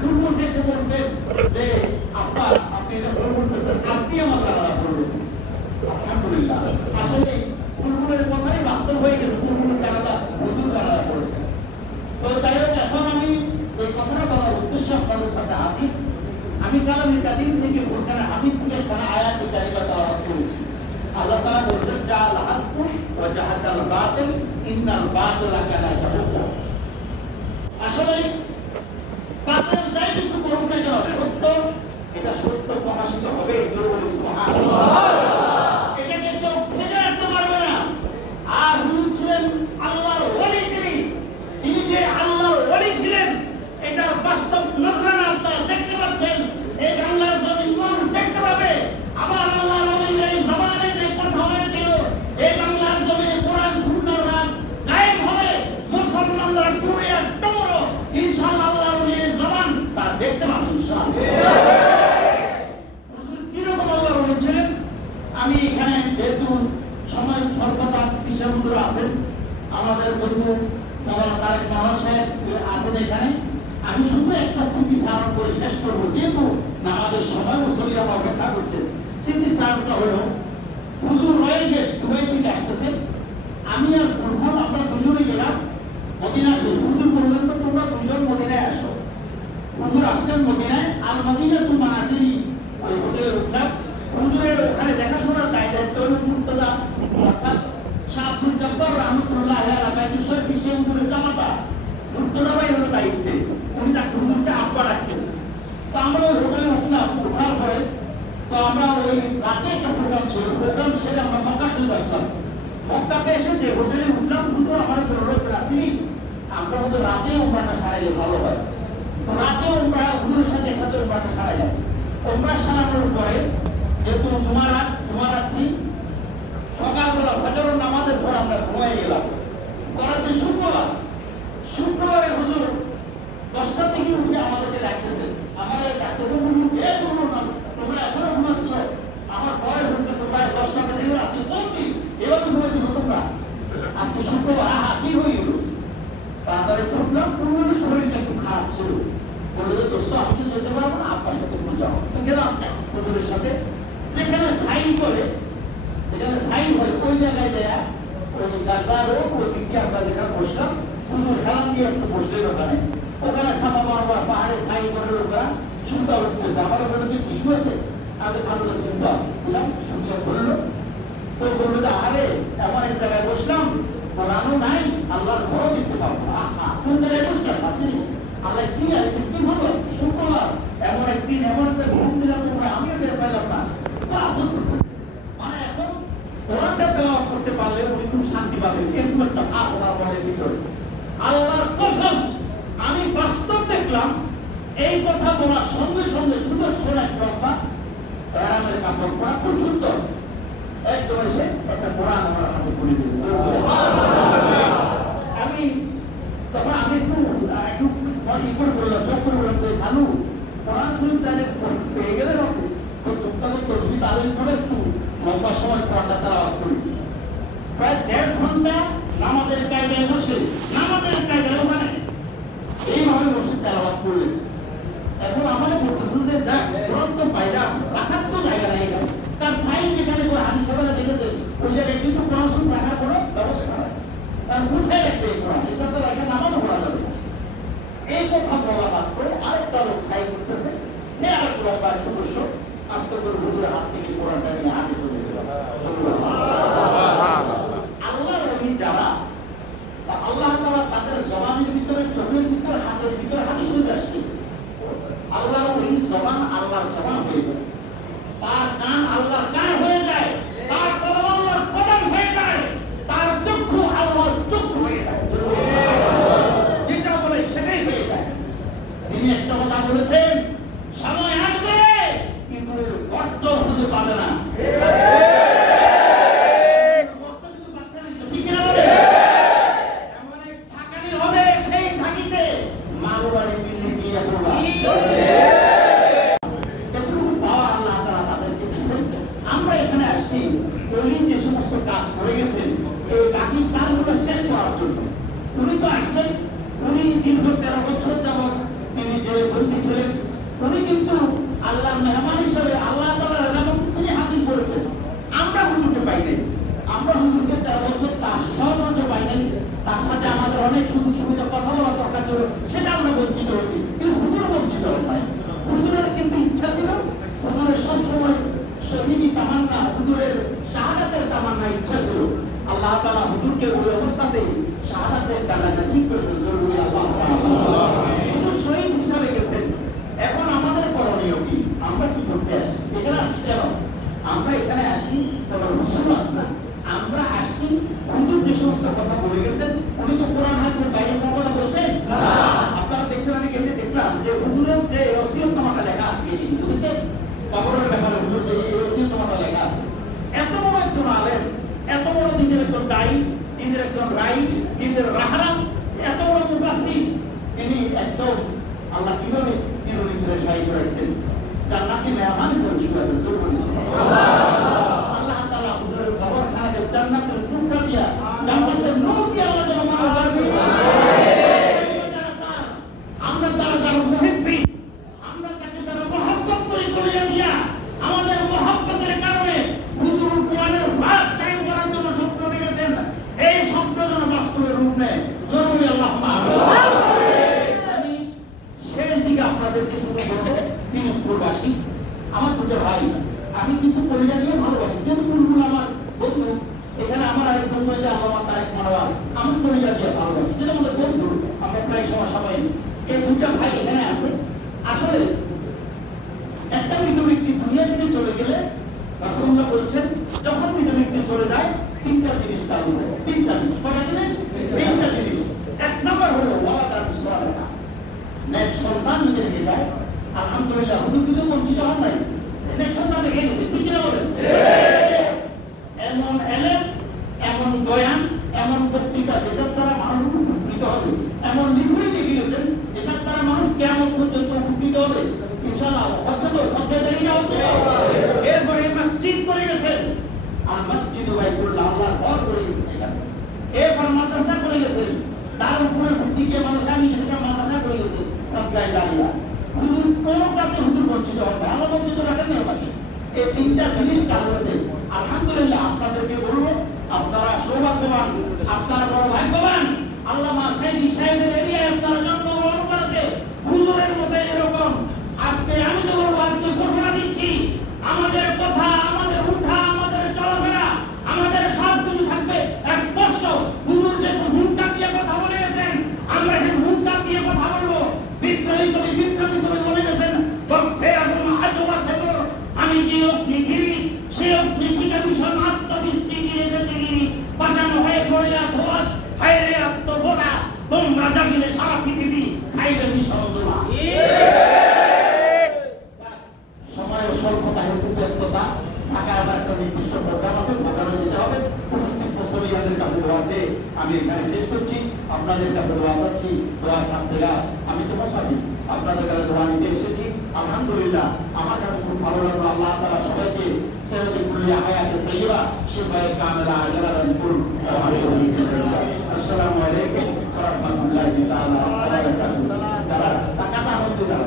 ফুলফুল দেশে বলবেন যে আব্বা আপনি এটা ভুল বলতেছেন, আপনি আমার গালাগাল করবেন। আলহামদুলিল্লাহ, আসলে ফুলফুলের কথাই বাস্তব হয়ে গেছে, ফুলফুলের গালাটা হুজুর গালাগাল করেছেন। তো যাই হোক, এখন আমি যে কথাটা বলার উদ্দেশ্য আপনাদের সাথে হাজির, আমি কালামে কাদিম থেকে ফুরকানে হামিদ থেকে কোন আয়াত কারিমা তেলাওয়াত করেছি। আল্লাহ তাআলা বলেছেন জাআল হাক্কু ওয়া জাহাদাল বাতিল ইন্নাল বাতিলা কানা যাহুকা। আসলে বাতিল যাই কিছু করুক না কেন, সত্য এটা সত্য প্রকাশিত হবে। সুবহানাল্লাহ, এটাকে কেউ ফেলে রাখতে পারবে না। আর হুজুর ছিলেন আল্লাহর ওলি, তিনি যে আল্লাহর ওলি ছিলেন এটার বাস্তব নজরানা আপনারা দেখতে পাচ্ছেন। এই বাংলার জমিন মানুষ দেখতে পাবে আমার আল্লাহর ওলির এই জবানে যে কথা হয়েছিল, এই বাংলার জমিনে কোরআন সুন্নাহর রাত কায়েম হবে, মুসলমানরা ডুবে আর ডুবো, ইনশাআল্লাহ আল্লাহর ওলির জবান তারা দেখতে পাবে ইনশাআল্লাহ। হুজুর কিরকম আল্লাহর ওলি ছিলেন, আমি এখানে যেহেতু সময় স্বল্পতা পিছনে হুজুর আছেন, আমাদের বন্ধু মাওলানা তারেক মাওলানা সাহেব আছেন এখানে, আমি শুধু একটা স্মৃতি স্মরণ করে শেষ করবো, যেহেতু আমাদের সময় মুসলিরা অপেক্ষা করছে। স্মৃতি স্মরণটা হলো, হুজুর রয়ে গেছে দুবাই থেকে আসতেছে, আমি আর ফুলফুল আমরা দুজনে গেলাম মদিনা শরীফ। হুজুর বললেন তো তোমরা দুজন মদিনায় আসো। হুজুর আসলেন মদিনায়, আল মদিনা তু মানাজিরি ওই হোটেলে উঠলাম। হুজুরের ওখানে দেখাশোনার দায়িত্ব হলো মুর্তজা অর্থাৎ শাহ আব্দুল জব্বার রহমতুল্লাহ আলাইহি বাইতুল বিশে হুজুরের জামাতা মুর্তজা ভাই হলো দায়িত্বে, উনি তাকে হুজুরকে আব্বা রাখতেন। তো আমরা ওই হোটেলে উঠলাম, ওঠার পরে তো আমরা ওই রাতে একটা প্রোগ্রাম ছিল, প্রোগ্রাম সেরে আমরা মক্কা শরীফ আসলাম। মক্কাতে এসে যে হোটেলে উঠলাম, হুজুর আমাদের অনুরোধ রাসিনি আমরা হয়তো রাতে উমরাটা সারাইলে ভালো হয়। তো রাতে উমরা হুজুরের সাথে একসাথে উমরাটা সারাইলাম। উমরা সারানোর পরে যেহেতু জুমারাত্রি সকালবেলা ফজরের নামাজের পর আমরা ঘুমিয়ে গেলাম। পরের শুক্রবারে হুজুর 10টার দিকে উঠে আমাদেরকে ডাকতেছেন। আমাদের ডাক্তারবাবু বললেন, এ তোমরা এখনো ঘুমাচ্ছ, আমার বয়স হয়েছে, তোমরা 10টা বেজে গেল, আজকে কোন দিন, এভাবে ঘুমাইতে হতো তোমরা, আজকে শুক্রবার, কি হয়ে গেল? তাড়াতাড়ি চললাম, পুরোনো শরীরটা একটু খারাপ ছিল। বললো যে দোস্ত আমি তো যেতে পারবো না, আপনার সাথে তুমি যাও। গেলাম হুজুরের সাথে, সেখানে সাইন করে, সেখানে সাইন হয় ওই জায়গায় দেয়া ওই গাছার হোক ওই দিকে আমরা যেখানে বসলাম, হুজুর খেলাম দিয়ে একটু বসলেন ওখানে। ওখানে সাপা মারবার পাহাড়ে সাইন করে ওরা চিন্তা উঠতেছে, আমার ওখানে কি কিছু আছে? আমি ভালো চিন্তা আছে বললাম, শুনলে বললো। তো বললো যে আরে এমন এক জায়গায় বসলাম, কোরআনও নাই, আল্লাহর ঘরও দেখতে পাবো না। কোন জায়গায় বসলাম আছি, আল্লাহ কি আর কি ভালো আছে, শুক্রবার এমন একদিন এমন একটা ঘুম দিলাম তোমরা, আমিও টের পাইলাম না। মানে এখন কোরআনটা তেলাওয়াত করতে পারলে উনি খুব শান্তি পাবেন, এরকম একটা ভাব ওনার মনের ভিতরে। আল্লাহর কসম, আমি বাস্তব দেখলাম এই কথা বলার সঙ্গে সঙ্গে সুদর্শন এক লম্বা প্যারামের কাপড় পরা, খুব সুন্দর, একদম এসে একটা কোরআন আমার হাতে তুলে দিল। আমি তখন আমি একটু ই করে বললাম, চোখ করে বললাম যে ভালো কোরআন শরীফ চাইলে পেয়ে গেলে চোখটাকে তসবি তালিম করে একটু লম্বা সময় কোরআনটা তেলাওয়াত করি। প্রায় 1.5 ঘন্টা নামাজের কায়দায় বসে, নামাজের কায়দায় ওখানে এইভাবে বসে তেলাওয়াত করলেন। এখন আমাদের বলতেছেন যে যাক কোরআন তো পাইলাম, রাখার তো জায়গা নাই, তার সাইন যেখানে করে হাদিস সাহেবরা দেখেছে ওই জায়গায় কিন্তু কোরআন শরীফ রাখার কোনো ব্যবস্থা নাই। তার কোথায় রাখবে এই কোরআন? এটা তো রাখা নামাজও পড়া যাবে না। এই কথা বলা মাত্র আরেকটা লোক সাইন করতেছে, আরেকটা লম্বা সদস্য আস্তে করে হুজুরের হাত থেকে কোরআনটা নিয়ে আগে চলে গেল। আল্লাহর ওলি যারা, আল্লাহ তাআলা তাদের জবানের ভিতরে, চোখের ভিতরে, হাতের ভিতরে হাদিস শরীফ আসছে। আল্লাহর ওলির জবান আল্লাহর জবান হয়ে যায়, তার কান আল্লাহর কান হয়ে যায়, তার কদম আল্লাহর কদম হয়ে যায়, তার চক্ষু আল্লাহর চক্ষু হয়ে যায়, যেটা বলে সেটাই হয়ে যায়। তিনি একটা কথা বলেছেন, সময় আসবে কিন্তু গর্ত খুঁজে পাবে না। এমন এক ঝাঁকানি হবে, সেই ঝাঁকিতে মারোয়ারি দিল্লি গিয়ে পড়বা। আমরা এখানে আসছি উনি যে সমস্ত কাজ করে গেছেন এই বাকি কাজগুলো শেষ করার জন্য। উনি তো আসছেন, উনি দীর্ঘ 13 বছর যাবৎ তিনি যে বন্দী ছিলেন, উনি কিন্তু আল্লাহর মেহমান হিসেবে আল্লাহ তাআলার রেজামত তিনি হাসিল করেছেন। আমরা হুজুরকে পাই নাই, আমরা হুজুরকে 13 বছর তার সহযোগিতা পাই নাই, তার সাথে আমাদের অনেক সুযোগ সুবিধা কথা বলা দরকার ছিল, সেটা আমরা বঞ্চিত হয়েছি, কিন্তু হুজুর বঞ্চিত হয়। হুজুরের কিন্তু ইচ্ছা ছিল, হুজুরের সবসময় শহীদি তামান্না, হুজুরের শাহাদাতের তামান্না ইচ্ছা ছিল। আল্লাহ তাআলা হুজুরকে ওই অবস্থাতে শাহাদাতের দ্বারা নসিব করেছেন। জরুরি আল্লাহ তাআলা হুজুর শহীদ হিসাবে গেছেন। এখন আমাদের করণীয় কি? আমরা কি করতে আসি? এখানে আসি কেন? আমরা এখানে আসি তবে মুসলমান না, আমরা আসছি হুজুর যে সমস্ত কথা বলে গেছেন, উনি তো কোরআন হাদিসের বাইরে কোনো কথা বলছেন না। আপনারা দেখছেন, আমি গেটে দেখলাম যে হুজুরের যে ওসিয়তনামাটা লেখা আছে, এটি বুঝেছেন কবরের ব্যাপারে হুজুর যে ওসিয়তনামাটা লেখা আছে। এত বড় একজন আলেম, এত বড় দিনের একজন দায়ী, দিনের একজন রাইট, দিনের রাহারাম, এত বড় মুফাসসির, তিনি একদম আল্লাহ কিভাবে চিরনিদ্রায় শায়ী করেছেন, জান্নাতি মেহমান হিসেবে শুয়েছেন। আল্লাহ তাআলা হুজুরের কবরখানাকে জান্নাতের টুকরা দিয়া, জান্নাতের নূর দিয়া আল্লাহ যেন মাফ করে দেন। আমরা তারা যারা মুহিব্বিন, আমরা তাকে যারা মহব্বত করে দিয়া, আমাদের মহব্বতের কারণে হুজুর কোরআনের ভাষ কায়েম করার জন্য স্বপ্ন দেখেছেন, এই স্বপ্ন যেন বাস্তবে রূপ নেয়। জরুরি আল্লাহ শেষ দিকে আপনাদেরকে শুধু বলবো, দিনাজপুরবাসী আমার দুটো ভাই, আমি কিন্তু কলিজা দিয়ে ভালোবাসি, কিন্তু বুলবুল আমার বন্ধু, এখানে আমার আরেক বন্ধু আছে আল্লামা তারেক মানওয়ার, আমি কলিজা দিয়ে ভালোবাসি, যেটা আমাদের বন্ধু, আমরা প্রায় সবাই। এই দুটা ভাই এখানে আছে। আসলে একটা মৃত ব্যক্তি দুনিয়া থেকে চলে গেলে রাসূলুল্লাহ বলছেন, যখন মৃত ব্যক্তি চলে যায় 3টা জিনিস চালু হয়। 3টা জিনিস, কয়টা জিনিস? 3টা জিনিস। এক নম্বর হলো ওয়ালাদার সালেহা, নেক সন্তান যদি রেখে যায়, আলহামদুলিল্লাহ হুজুর কিন্তু বঞ্চিত হন নাই, নেক সন্তান রেখে গেছে, ঠিক কিনা বলেন? এমন এলেম, এমন বয়ান, এমন পত্রিকা যেটার দ্বারা মানুষ উপকৃত হবে, এমন লিখুই লিখে গেছেন যেটার দ্বারা মানুষ কিয়ামত পর্যন্ত উপকৃত হবে। ইনশাআল্লাহ হচ্ছে তো, সব জায়গায় হচ্ছে। এরপরে মসজিদ করে গেছেন, আর মসজিদ বাইতুল্লাহ, আল্লাহর ঘর করে গেছেন এখানে। এরপর মাদ্রাসা করে গেছেন, তার উপরে সিদ্দিকে মানুষ আমি যেটা মাদ্রাসা করে গেছে, সবগায় দাঁড়িয়ে হুজুর কোনোটাতে হুজুর বঞ্চিত হবে, আল্লাহ বঞ্চিত রাখেন না আমাকে। এই 3টা জিনিস চালু আছে। আলহামদুলিল্লাহ আপনাদেরকে বলবো, আপনারা সৌভাগ্যবান, আপনারা বড় ভাগ্যবান। আল্লামা সাইদি সাহেবের এরিয়ায় আপনারা জন্মগ্রহণ করতে হুজুরের মতো এরকম আজকে আমি তো বলবো, আজকে ঘোষণা দিচ্ছি, আমাদের কথা, আমাদের উঠা, আমাদের চলাফেরা, আমাদের সব কিছু থাকবে স্পষ্ট। হুজুর যে হুঙ্কার দিয়ে কথা বলে গেছেন, আমরা এখন হুঙ্কার দিয়ে কথা বলবো। বিদ্রোহী কবি বলে গেছেন, আমি যে অগ্নিগিরি, সে অগ্নিশিখা মিশন আত্মবিস্তিগিরি বেদিগিরি, বাঁচানো হয়ে পড়ে আছো আজ, হায় রে আত্মবোধা, তোমরা জাগিলে সারা পৃথিবী হাইরে মিশন দোলা। সময় স্বল্পতা হেতু ব্যস্ততা, ঢাকায় আবার একটা নির্দিষ্ট প্রোগ্রাম আছে, প্রোগ্রামে যেতে হবে। উপস্থিত মুসলিয়ানদের কাছে দোয়া আছে, আমি এখানে শেষ করছি। আপনাদের কাছে দোয়া চাচ্ছি, দোয়ার কাছ থেকে আমি তো মুসাফির, আপনাদের কাছে দোয়া নিতে এসেছি। আলহামদুলিল্লাহ আমার কাছে খুব ভালো লাগলো। আল্লাহ তাআলা সবাইকে সেহতে কুল্লিয়া হায়াতে তাইয়্যিবা, শিফায়ে কামিলা আজরান কুল। আসসালামু আলাইকুম ওয়া রাহমাতুল্লাহি তাআলা ওয়া বারাকাতুহু। তারা টাকাটা বলতে দাও।